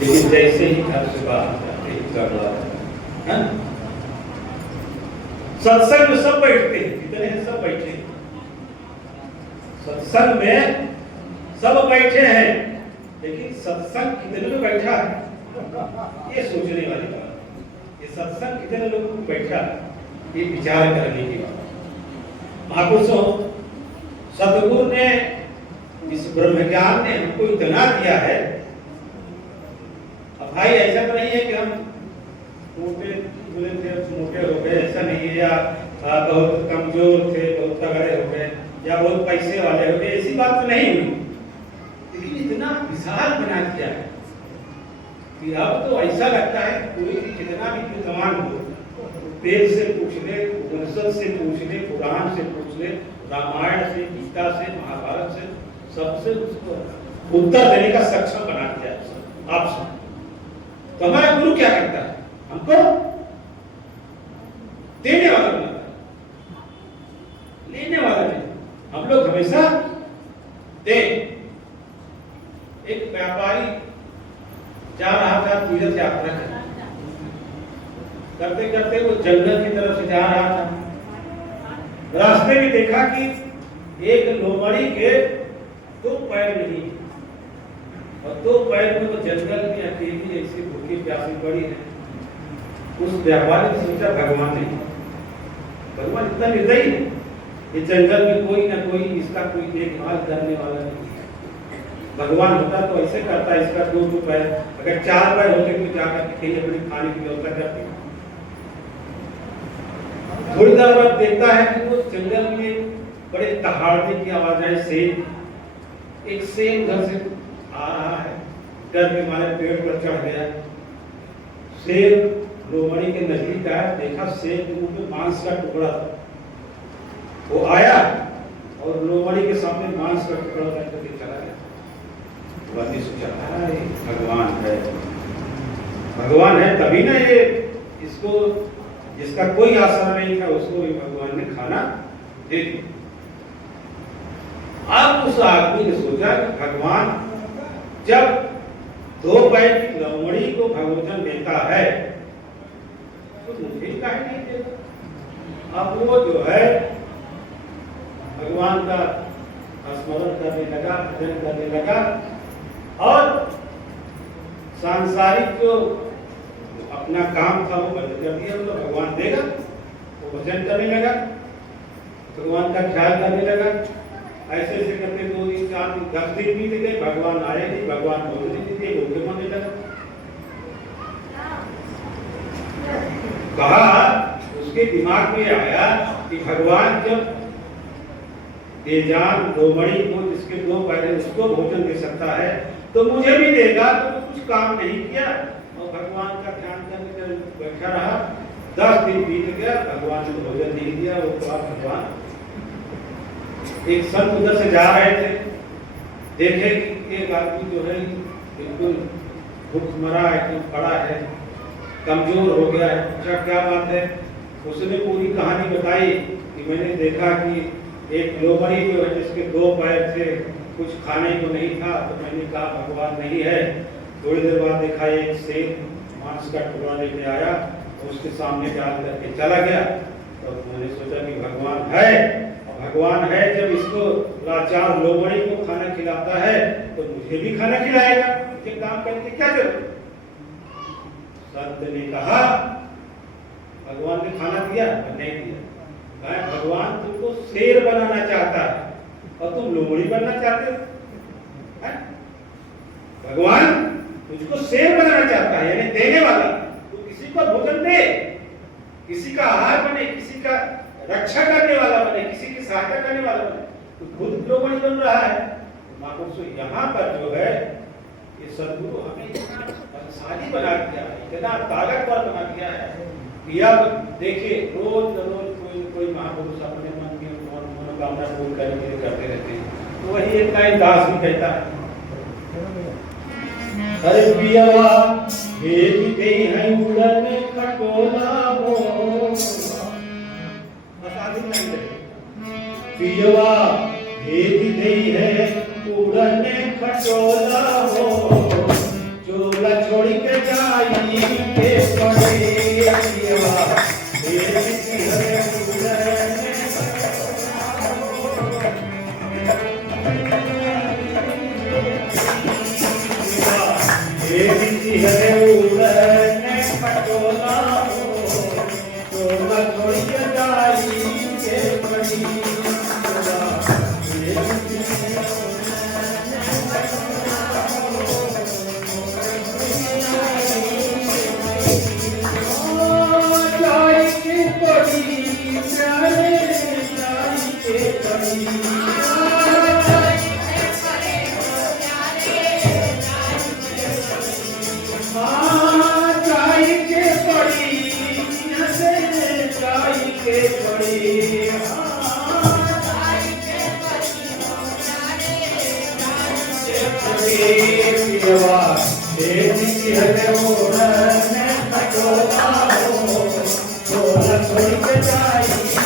लेकिन जैसे ही घर से बाहर जाते ही गड़बड़ा है। सत्संग में सब बैठते हैं, कितने हैं, सब बैठे हैं सत्संग में, सब बैठे हैं, लेकिन सत्संग कितने में बैठा है ये सोचने वाली बात है। ये सत्संग कितने लोगों को बैठा ये विचार करने की बात। महापुरुषों सतगुरु ने इस ब्रह्म ज्ञान ने हमको इतना दिया है। अब भाई ऐसा तो नहीं है कि हम मोटे हो गए, ऐसा नहीं है, या बहुत कमजोर थे, बहुत तगड़े हो गए, या बहुत पैसे वाले हो गए, ऐसी बात तो नहीं हुई। लेकिन इतना विशाल बना दिया है कि अब तो ऐसा लगता है कोई भी कितना भी विद्वान हो, वेद से पूछ ले, उपनिषद से पूछ ले, पुराण से पूछ ले, रामायण से, गीता से, महाभारत से, सबसे उसको उत्तर देने का सक्षम बना दिया आप सब। तो हमारा गुरु क्या करता है, हमको देने वाला बनाता है, लेने वाला नहीं। हम लोग हमेशा दे। एक व्यापारी जा रहा था तीर्थ यात्रा करते करते वो जंगल की तरफ से जा रहा था। रास्ते में देखा कि एक लोमड़ी के दो पैर नहीं, और दो पैर में वो जंगल में अकेली ऐसी भूखी प्यासी पड़ी है। उस व्यापारी ने सोचा भगवान नहीं, भगवान इतना निर्दयी है, ये जंगल में कोई ना कोई इसका कोई देखभाल करने वाला नहीं। भगवान होता तो ऐसे करता, इसका दो पैर, अगर चार पैर होते तो जाकर कहीं अपने खाने की व्यवस्था करते। थोड़ी देर बाद देखता है कि वो जंगल में बड़े दहाड़ने की आवाज है, शेर, एक शेर उधर से आ रहा है, डर के मारे पेड़ पर चढ़ गया। शेर लोमड़ी के नजदीक आया, देखा शेर के मुंह में मांस का टुकड़ा था। वो आया और लोमड़ी के सामने मांस का टुकड़ा करके चला गया। वादी सोचा भगवान है, भगवान है तभी ना ये इसको, जिसका कोई आसरा नहीं था उसको भी भगवान ने खाना दे दिया। अब उस आदमी ने सोचा कि भगवान जब दो पैर की लोमड़ी को भोजन देता है तो मुझे काहे नहीं देता। अब वो जो है भगवान का स्मरण करने लगा, भजन करने लगा, और सांसारिक जो अपना काम था वो बंद कर दिया। तो भगवान देगा, वो भजन करने लगा, भगवान का ख्याल करने लगा। ऐसे ऐसे करते 2 दिन 4 दिन 10 दिन बीत गए, भगवान आए नहीं, भगवान बोलने नहीं दिए, भूखे मरने लगा। कहा उसके दिमाग में आया कि भगवान जब बेजान लोमड़ी को, जिसके 2 पैर उसको भोजन दे सकता है तो मुझे भी देगा। तो कुछ काम नहीं किया और भगवान का ध्यान करने बैठा रहा। 10 दिन बीत गया, भगवान ने भोजन नहीं दिया। वो भगवान, एक संत उधर से जा रहे थे, देखे कि एक आदमी जो है बिल्कुल भूखमरा है, एकदम पड़ा है, कमजोर हो गया है। पूछा क्या बात है? उसने पूरी कहानी बताई कि मैंने देखा कि एक लोमड़ी जो है जिसके 2 पैर थे, कुछ खाने को नहीं था, तो मैंने कहा भगवान नहीं है। थोड़ी देर बाद देखा एक शेर मांस का टुकड़ा लेके आया, तो उसके सामने डाल करके चला गया। तो मैंने सोचा कि भगवान है, और भगवान है जब इसको लाचार लोमड़ी को खाना खिलाता है तो मुझे भी खाना खिलाएगा, मुझे काम करके क्या जरूरत। संत ने कहा भगवान ने खाना दिया नहीं दिया। भगवान तुमको शेर बनाना चाहता है और तुम लोमड़ी बनना चाहते हो। भगवान तुझको शेर बनाना चाहता है, यानी देने वाला। तू किसी को भोजन दे, किसी का आहार बने, किसी का रक्षा करने वाला बने, किसी की सहायता करने वाला बने। तो खुद लोमड़ी बन रहा है। महापुरुषों यहाँ पर जो है ये सदगुरु हमें इतना बलशाली बना दिया है, इतना ताकतवर बना दिया है कि अब देखिए रोज रोज कोई महापुरुष अपने मन की मनोकामना पूर्ण करने के लिए करते रहते हैं। तो वही एक लाइन दास भी कहता है, अरे पियवा भेजते हैं उड़न खटोला हो। बस आगे नहीं रहे। पियवा भेजते हैं उड़न खटोला हो, जो चोला छोड़ के जाई के पड़े पियवा ए बिची हरे उड़ने ए बिची हरे उड़ने पटोला चोला छोड़ के जाई के पड़ी छोड़ के जाई